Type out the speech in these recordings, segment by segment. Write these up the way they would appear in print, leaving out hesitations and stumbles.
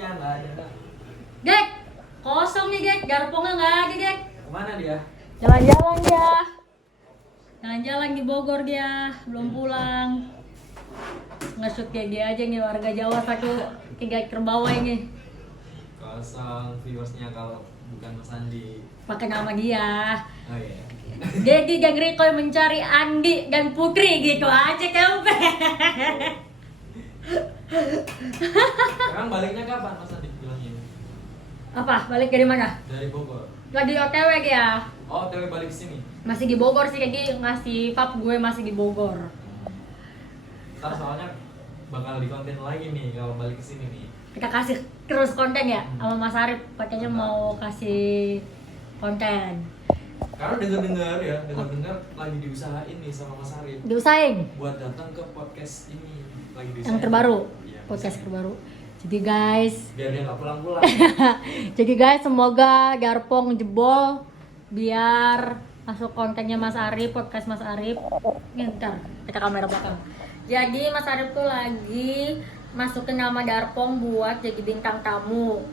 viewersnya nggak ada. Gek, kosong nih Gek, garpongnya nggak ada Gek. Kemana dia? Jalan-jalan dia. Jalan-jalan di Bogor dia, belum pulang. Nge-shoot kayak dia aja nih, warga Jawa satu tiga terbawah ini. Kosong viewersnya kalau bukan Mas Andi. Pakai nama dia. Oh iya. Dedi dan Riko yang mencari Andi dan Putri gitu aja kamu. Sekarang baliknya kapan Mas Andi bilangnya? Apa? Balik dari mana? Dari Bogor. Lagi OTW dia. Oh, OTW balik ke sini. Masih di Bogor sih, kayak ngasih pap gue masih di Bogor. Ntar soalnya bakal di konten lagi nih kalau balik ke sini nih. Kita kasih terus konten ya sama Mas Arif, katanya mau kasih konten. Karena dengar lagi diusahain nih sama Mas Arif Diusahain buat datang ke podcast ini lagi diusahain. yang terbaru, Iya, podcast bisa. terbaru. Jadi guys, Biar dia nggak pulang-pulang. jadi guys semoga Garpong jebol biar masuk kontennya Mas Arif, podcast Mas Arif. Ini ntar kita kamera belakang. Jadi Mas Arif tuh lagi masukin nama Garpong buat jadi bintang tamu.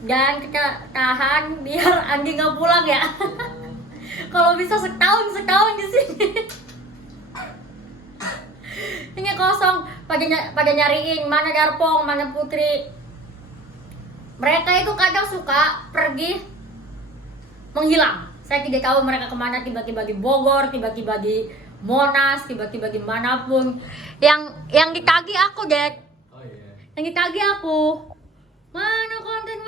Dan kita tahan biar Andi nggak pulang ya. Kalau bisa setahun di sini. Ini kosong, pada nyariin mana Garpong, mana Putri. Mereka itu kadang suka pergi menghilang. Saya tidak tahu mereka kemana, tiba-tiba di Bogor, tiba-tiba di Monas, tiba-tiba di manapun. Yang ditagih aku, Dek. Oh iya. Yang ditagih aku. Mana konten?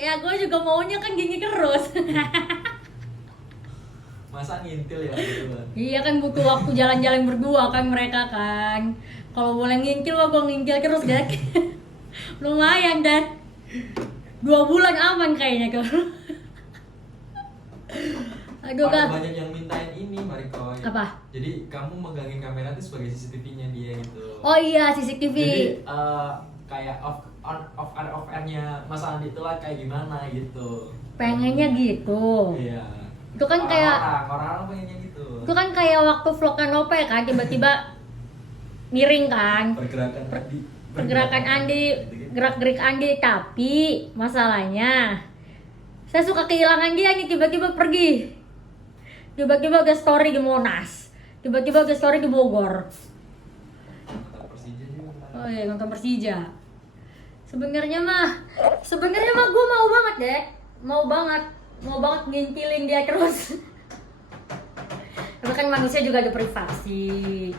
Ya gue juga maunya kan gini terus. Masa ngintil ya gitu kan. Iya kan butuh waktu jalan-jalan berdua kan mereka kan. Kalau boleh ngintil mah gue ngintil terus, Dek. Lumayan, Dek. 2 bulan aman kayaknya kan. Aduh, Ada Kak. banyak yang mintain ini Mariko. Apa? Jadi kamu megangin kamera itu sebagai CCTV-nya dia gitu. Oh iya, CCTV. Jadi kayak off air-nya Mas Andi itu lah kayak gimana gitu. Pengennya gitu. Iya. Itu kan kayak orang-orang pengennya gitu. itu kan kayak waktu vlog Kanope kan tiba-tiba miring kan. Pergerakan Andi, gerak-gerik Andi, tapi masalahnya saya suka kehilangan dia nih, tiba-tiba pergi. Tiba-tiba udah story di Monas. Tiba-tiba udah story di Bogor. Nonton Persija juga. Oh iya, nonton Persija. Sebenarnya mah gue mau banget, Dek. Mau banget ngintilin dia terus. Tapi kan manusia juga ada privasi.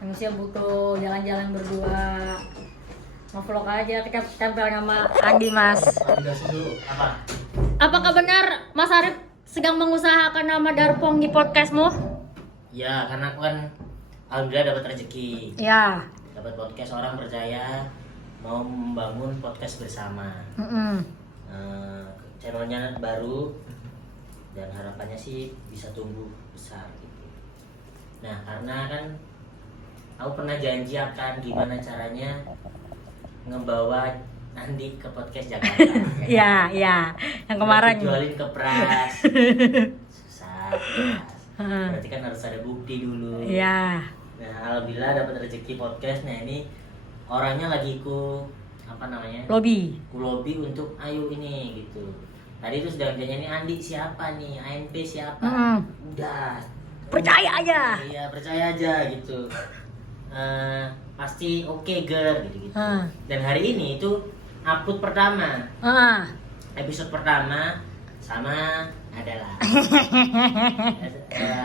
Manusia butuh jalan-jalan berdua. Mau vlog aja, kita tempel nama Andi, Mas. Validasi dulu apa? Apakah benar Mas Arif sedang mengusahakan nama Garpong di podcastmu? Ya, karena aku kan alhamdulillah dapat rezeki. Ya. Dapat podcast, orang percaya mau membangun podcast bersama. Channelnya baru dan harapannya sih bisa tumbuh besar gitu. Nah, karena kan aku pernah janji akan gimana caranya ngebawa Andi ke podcast Jakarta. Iya. Yang kemarin. Jualin ke Pras. Susah. Berarti kan harus ada bukti dulu. Iya. Nah, alhamdulillah dapat rezeki podcast. Nah, ini orangnya lagi ku Lobby. ku lobby untuk ayo ini gitu. Tadi itu sudah nanya nih Andi siapa nih, ANP siapa? Udah. Percaya aja. Iya, percaya aja gitu. Pasti oke ger gitu. Dan hari ini itu upload pertama. Episode pertama sama adalah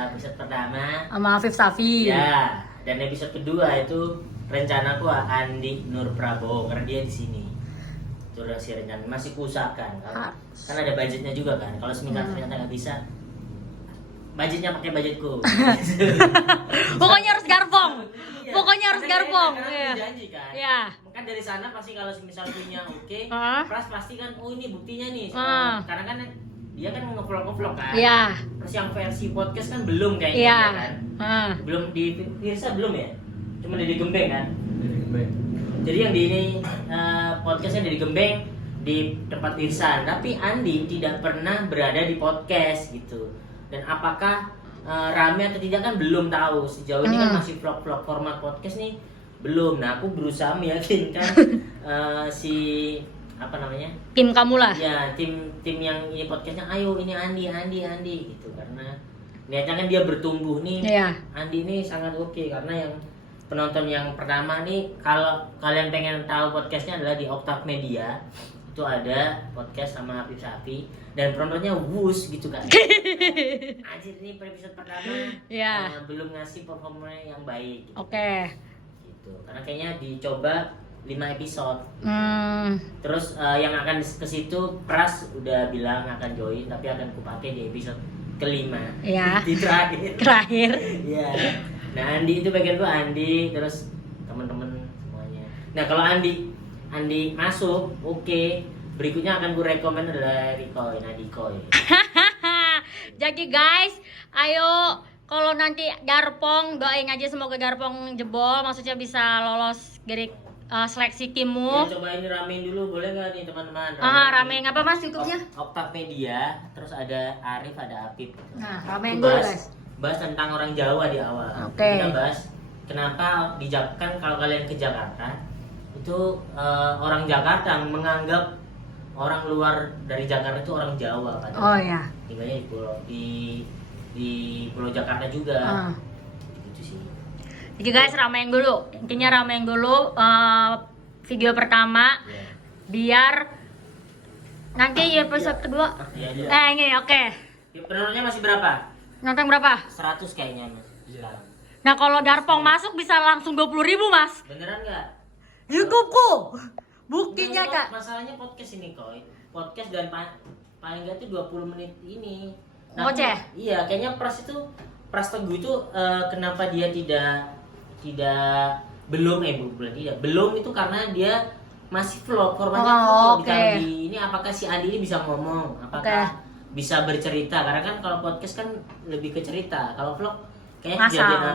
episode pertama Sama Afif Safi. ya, dan episode kedua itu rencanaku Andi Nur Prabowo karena dia di sini. Itu udah si rencana, masih kuusahakan kan ada budgetnya juga kan. Kalau ternyata nggak bisa, budgetnya pakai budgetku. Pokoknya harus Garpong. Iya. Pokoknya harus Garpong. Karena Iya. aku janji kan. Iya. Kan dari sana pasti kalau misal punya oke, Pras pasti kan oh ini buktinya nih. Karena kan dia kan ngevlog kan. Iya. Terus yang versi podcast kan belum kayaknya Iya. kan. Belum di Virsa belum ya? Cuma di Gembeng kan. Jadi yang di ini podcastnya dari Gembeng di tempat Irsan, tapi Andi tidak pernah berada di podcast gitu. Dan apakah rame atau tidak kan belum tahu. Sejauh ini kan masih vlog-vlog format podcast nih belum. Nah aku berusaha meyakinkan si apa namanya, Tim kamu lah. ya tim yang ini podcastnya, ayo ini Andi gitu, karena niatnya kan dia bertumbuh nih. Iya. Andi ini sangat oke karena yang penonton yang pertama nih, kalau kalian pengen tahu podcastnya adalah di Oktav Media, itu ada podcast sama Apip Sapi dan penontonnya wus gitu kan. Anjir, ini per episode pertama Iya. belum ngasih performa yang baik gitu. Oke. Gitu. Karena kayaknya dicoba 5 episode. Hmm, Terus yang akan ke situ Pras udah bilang akan join, tapi akan kupakai di episode kelima. Iya. Di terakhir. Terakhir. Iya. Nah Andi itu bagian gua, Andi terus teman-teman semuanya. Nah kalau Andi masuk, oke. Berikutnya akan gue rekomend adalah Rikoy, Nadikoy. Jadi guys, ayo kalau nanti Garpong, doain aja semoga Garpong jebol, maksudnya bisa lolos dari seleksi Ya, Kimu. coba ini ramein dulu, boleh nggak nih teman-teman? Ramein apa Mas YouTube-nya? Oktav Media, terus ada Arif, ada Apip. Nah, ramein Itu dulu bahas- guys. Bahas tentang orang Jawa di awal. Oke. Kita bahas kenapa kan kalau kalian ke Jakarta itu orang Jakarta menganggap orang luar dari Jakarta itu orang Jawa, padahal Oh ya. tinggalnya di Pulau Jakarta juga. Gitu sih. Jadi guys, ramein dulu. Intinya ramein dulu video pertama Ya. biar nanti episode kedua. Iya, iya. Ini oke. Penontonnya masih berapa? Nonton berapa? 100 kayaknya Mas. Iya. Nah, kalau Garpong masuk bisa langsung 20.000 Mas. Beneran nggak? YouTubeku. Buktinya Enggak, Kak. masalahnya podcast ini Koy. Podcast dan paling nggak tuh 20 menit ini. Ngoceh? Iya, kayaknya Pras Teguh itu kenapa dia belum itu karena dia masih vlog, formatnya Oh, vlog. oke. Ditaruh di ini, apakah si Andi ini bisa ngomong, apakah Oke. bisa bercerita, karena kan kalau podcast kan lebih ke cerita, kalau vlog kayak Ngasal. kejadian Oke.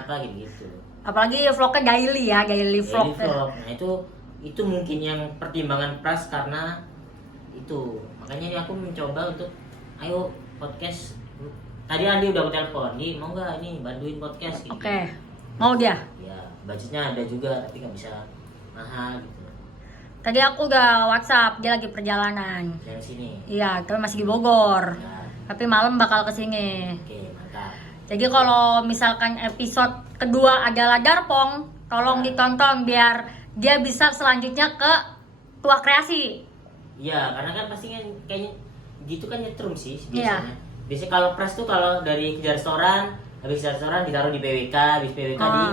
apa gitu. Apalagi vlognya daily ya, daily vlog. Daily vlog. Nah itu mungkin yang pertimbangan Pras, karena itu makanya aku mencoba untuk ayo podcast. Tadi Andi udah aku telepon, nih mau nggak ini bantuin podcast gitu. Oke. Mau dia? Ya budgetnya ada juga tapi nggak bisa mahal gitu. Tadi aku udah WhatsApp, dia lagi perjalanan. Dari sini. Iya, tapi masih di Bogor. Ya, Tapi malam bakal kesini. oke mantap. Jadi kalau misalkan episode kedua adalah Garpong, tolong ditonton biar dia bisa selanjutnya ke Tua Kreasi. Iya karena kan pasti kan kayaknya gitu kan nyetrum sih Iya. biasanya. Biasanya kalau Pras tuh kalau dari kejar restoran, habis kejar restoran ditaruh di PWK, habis PWK di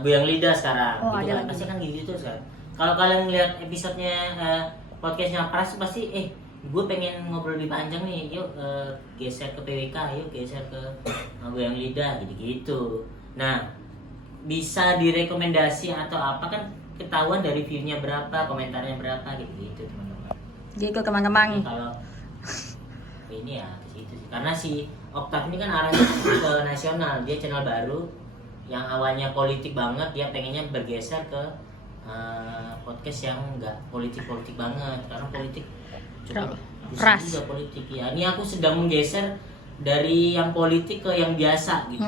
Goyang Lidah sekarang. Oh, Gitu ada kan. lagi. Pasti kan gitu terus kan. Kalau kalian lihat episodenya podcastnya Pras pasti gue pengen ngobrol lebih panjang nih, yuk geser ke PWK, yuk geser ke Goyang Lidah gitu-gitu. Nah bisa direkomendasi atau apa kan ketahuan dari view-nya berapa, komentarnya berapa gitu-gitu teman-teman. Gitu teman-teman. Ya, kalau ini ya ke situ sih. Karena si Oktav ini kan arahnya ke nasional, dia channel baru yang awalnya politik banget, dia pengennya bergeser ke podcast yang enggak politik banget, karena politik cukup Keras. juga politik ya. Ini aku sedang menggeser dari yang politik ke yang biasa gitu.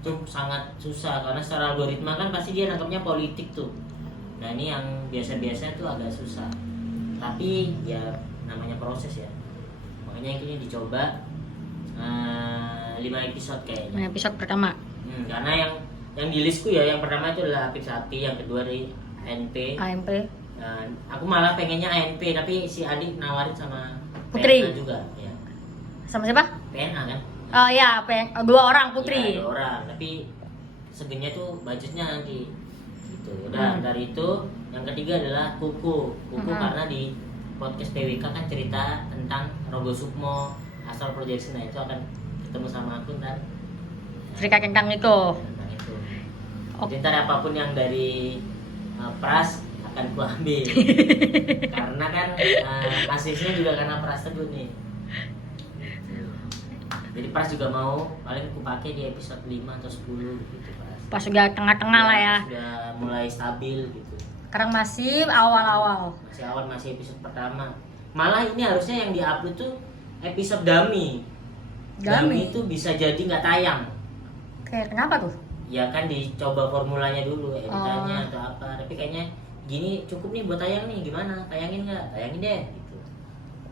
Itu sangat susah karena secara algoritma kan pasti dia nangkapnya politik tuh. Nah ini yang biasa-biasa tuh agak susah. Tapi ya namanya proses ya. Makanya ini dicoba 5 episode kayaknya. Episode pertama. Karena yang di listku ya, yang pertama itu adalah Apip Sapi, yang kedua dari ANP. AMP. Aku malah pengennya ANP, tapi si Adik nawarin sama Putri. PNA juga ya. Sama siapa? PNA kan? Oh ya, dua orang Putri. Ya, 2 orang, tapi segennya tuh budgetnya nanti gitu. Udah dari itu yang ketiga adalah Kuku karena di podcast PWK kan cerita tentang Rogo Sukmo, Astral Projection. Nah itu akan ketemu sama aku ntar Cerita tentang itu. tentang itu. Oh. Jadi ntar apapun yang dari Pras akan ku ambil karena kan asisnya juga karena Pras Teguh nih. Jadi Pras juga mau paling ku pakai di episode 5 atau 10 gitu Pras. Pas udah tengah-tengah lah ya. Sudah mulai stabil gitu. Sekarang masih awal-awal. Masih awal, masih episode pertama. Malah ini harusnya yang diupload tuh episode dummy. Dummy? Dummy itu bisa jadi nggak tayang. Oke, kenapa tuh? ya kan dicoba formulanya dulu MK-nya atau apa, tapi kayaknya gini cukup nih buat tayang nih, gimana tayangin nggak, tayangin deh gitu.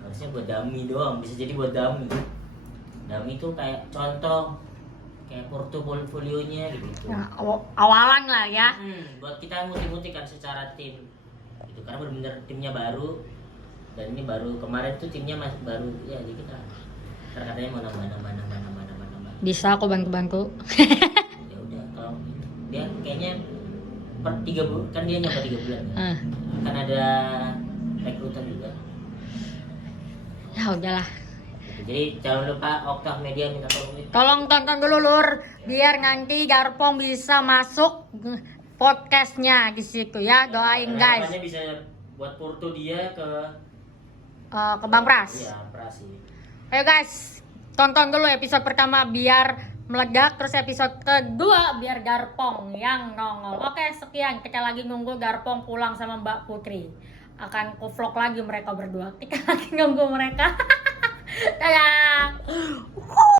Harusnya buat dummy doang, bisa jadi buat dummy itu kayak contoh, kayak portofolionya gitu. Ya, awalan lah ya. Buat kita muti-muti kan secara tim gitu, karena benar-benar timnya baru, dan ini baru kemarin tuh timnya masih baru ya, jadi kita terkatanya mau nambah. Bisa aku bantu. Ya udah, kalau dia kayaknya per 3 bulan kan, dia nyampe 3 bulan kan? Akan ada rekrutan juga. Ya udahlah. Jadi jangan lupa Oktav Media minta tolong nih. Tolong tonton dulu Lur, biar nanti Garpong bisa masuk podcastnya di situ ya. Doain guys. Harapannya bisa buat porto dia ke Bang Pras. Iya, Pras sih. Ayo guys, tonton dulu episode pertama biar meledak, terus episode kedua biar Garpong yang nongol. Oke, sekian. Kita lagi nunggu Garpong pulang sama Mbak Putri. Akan ku vlog lagi mereka berdua. Kita lagi nunggu mereka. Dadah.